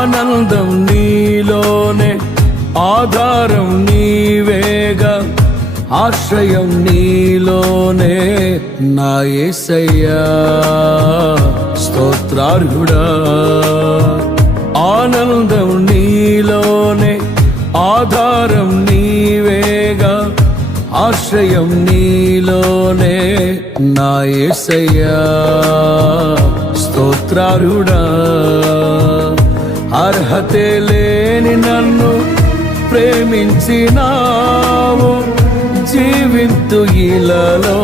ఆనందం నీలోనే, ఆధారం నీవేగా, ఆశ్రయం నీలోనే నా యేసయ్యా స్తోత్రార్హుడా. ఆనందం నీలోనే, ఆధారం నీవేగా, ఆశ్రయం నీలోనే నా యేసయ్యా స్తోత్రార్హుడా. అర్హతే లేని నన్ను ప్రేమించినావు, జీవింతు ఇలలో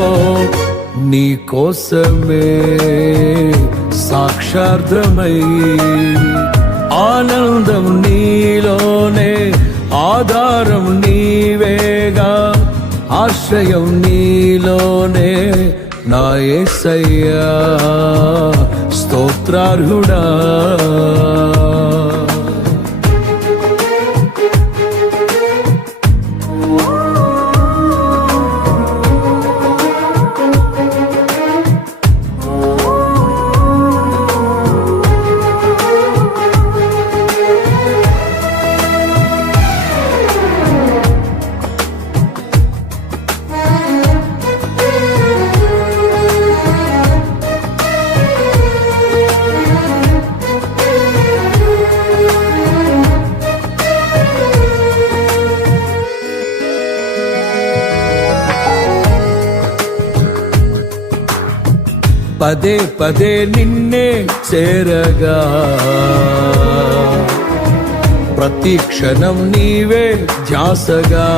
నీ కోసమే సాక్షార్థమై. ఆనందం నీలోనే, ఆధారం నీవేగా, ఆశ్రయం నీలోనే నా యేసయ్యా స్తోత్రార్హుడా. పదే పదే నిన్నే చేరగా, ప్రతి క్షణం నీవే ధ్యాసగా.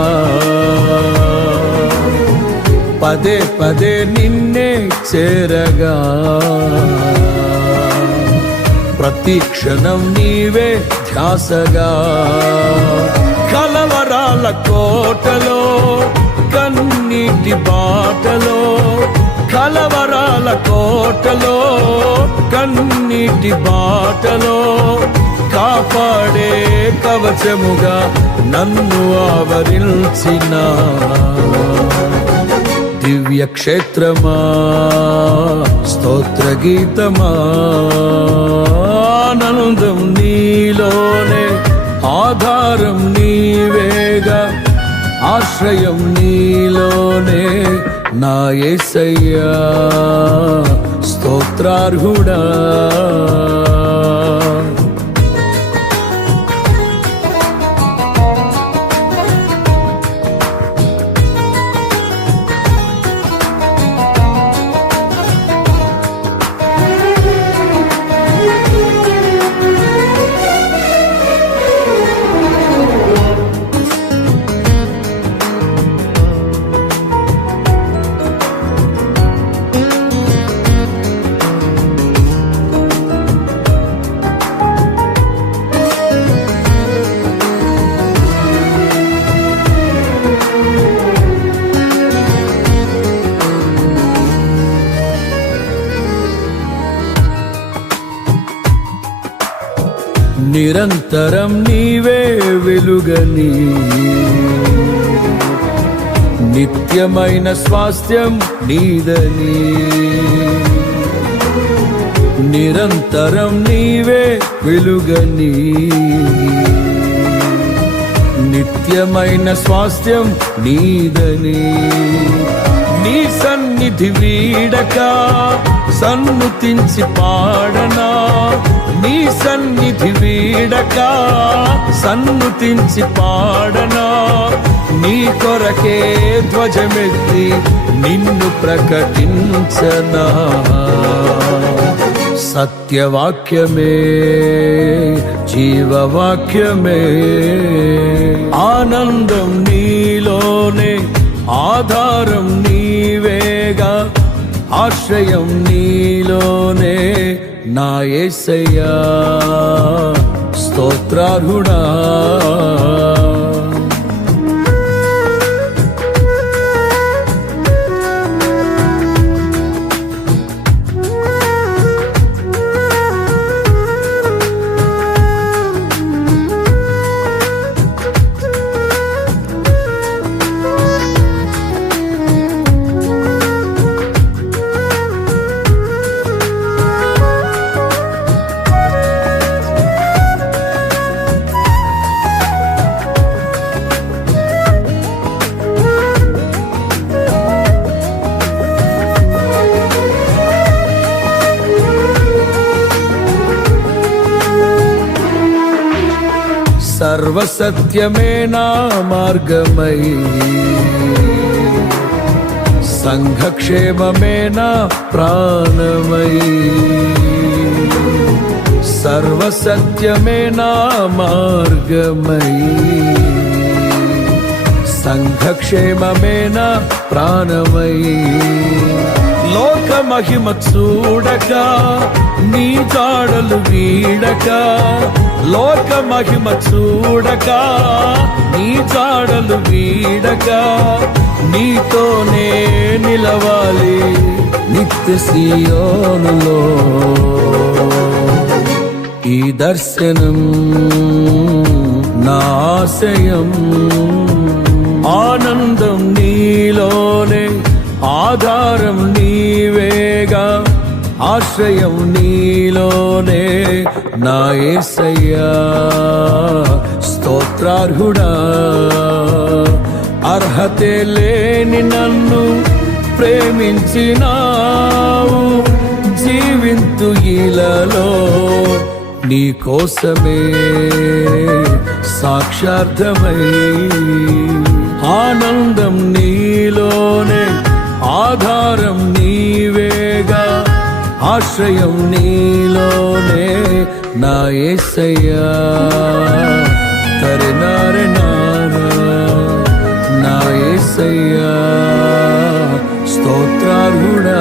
పదే పదే నిన్నే చేరగా, ప్రతి క్షణం నీవే ధ్యాసగా. కలవరాల కోటలో, కన్నీటి బాటలో, కలవరాల కోటలో, కన్నీటి బాటలో, కాపాడే కవచముగా నన్ను ఆవరించిన దివ్య క్షేత్రమా స్తోత్ర గీతమా. ఆనందం నీలోనే, ఆధారం నీవేగా, ఆశ్రయం నీలోనే నా యేసయ్యా స్తోత్రార్హుడా. నిరంతరం నీవే వెలుగని, నిత్యమైన స్వాస్థ్యం నీదని. నిరంతరం నీవే వెలుగని, నిత్యమైన స్వాస్థ్యం నీదని. నీ సన్నిధి వీడక సన్నుతించి పాడనా, నీ సన్నిధి వీడక సన్నుతించి పాడనా. నీ కొరకే ధ్వజమెత్తి నిన్ను ప్రకటించనా. సత్యవాక్యమే జీవవాక్యమే, ఆనందం నీలోనే, ఆధారం నీవేగా, ఆశ్రయం నీలోనే నా యేసయ్యా స్తోత్రార్హుడా. సర్వసత్యమే నా మార్గమై సంఘక్షేమమే నా ప్రాణమై సర్వసత్యమే నా మార్గమై సంఘక్షేమమే నా ప్రాణమై లోక మహిమ చూడక నీ జాడలు వీడక లోక మహిమ చూడక నీ జాడలు వీడక నీతోనే నిలవాలి నిత్య సియోనులో ఈ దర్శనం నా ఆశయం ఆనందం నీలోనే ఆధారం నీవేగా ఆశ్రయం నీలోనే నా యేసయ్యా స్తోత్రార్హుడా అర్హతే లేని నన్ను ప్రేమించినావు జీవింతు ఇలలో నీ కోసమే సాక్షార్థమై ఆనందం నీలోనే ఆధారం నీవేగా ఆశ్రయం నీలోనే నా యేసయ్యా తరినారె నా యేసయ్యా స్తోత్రార్హుడా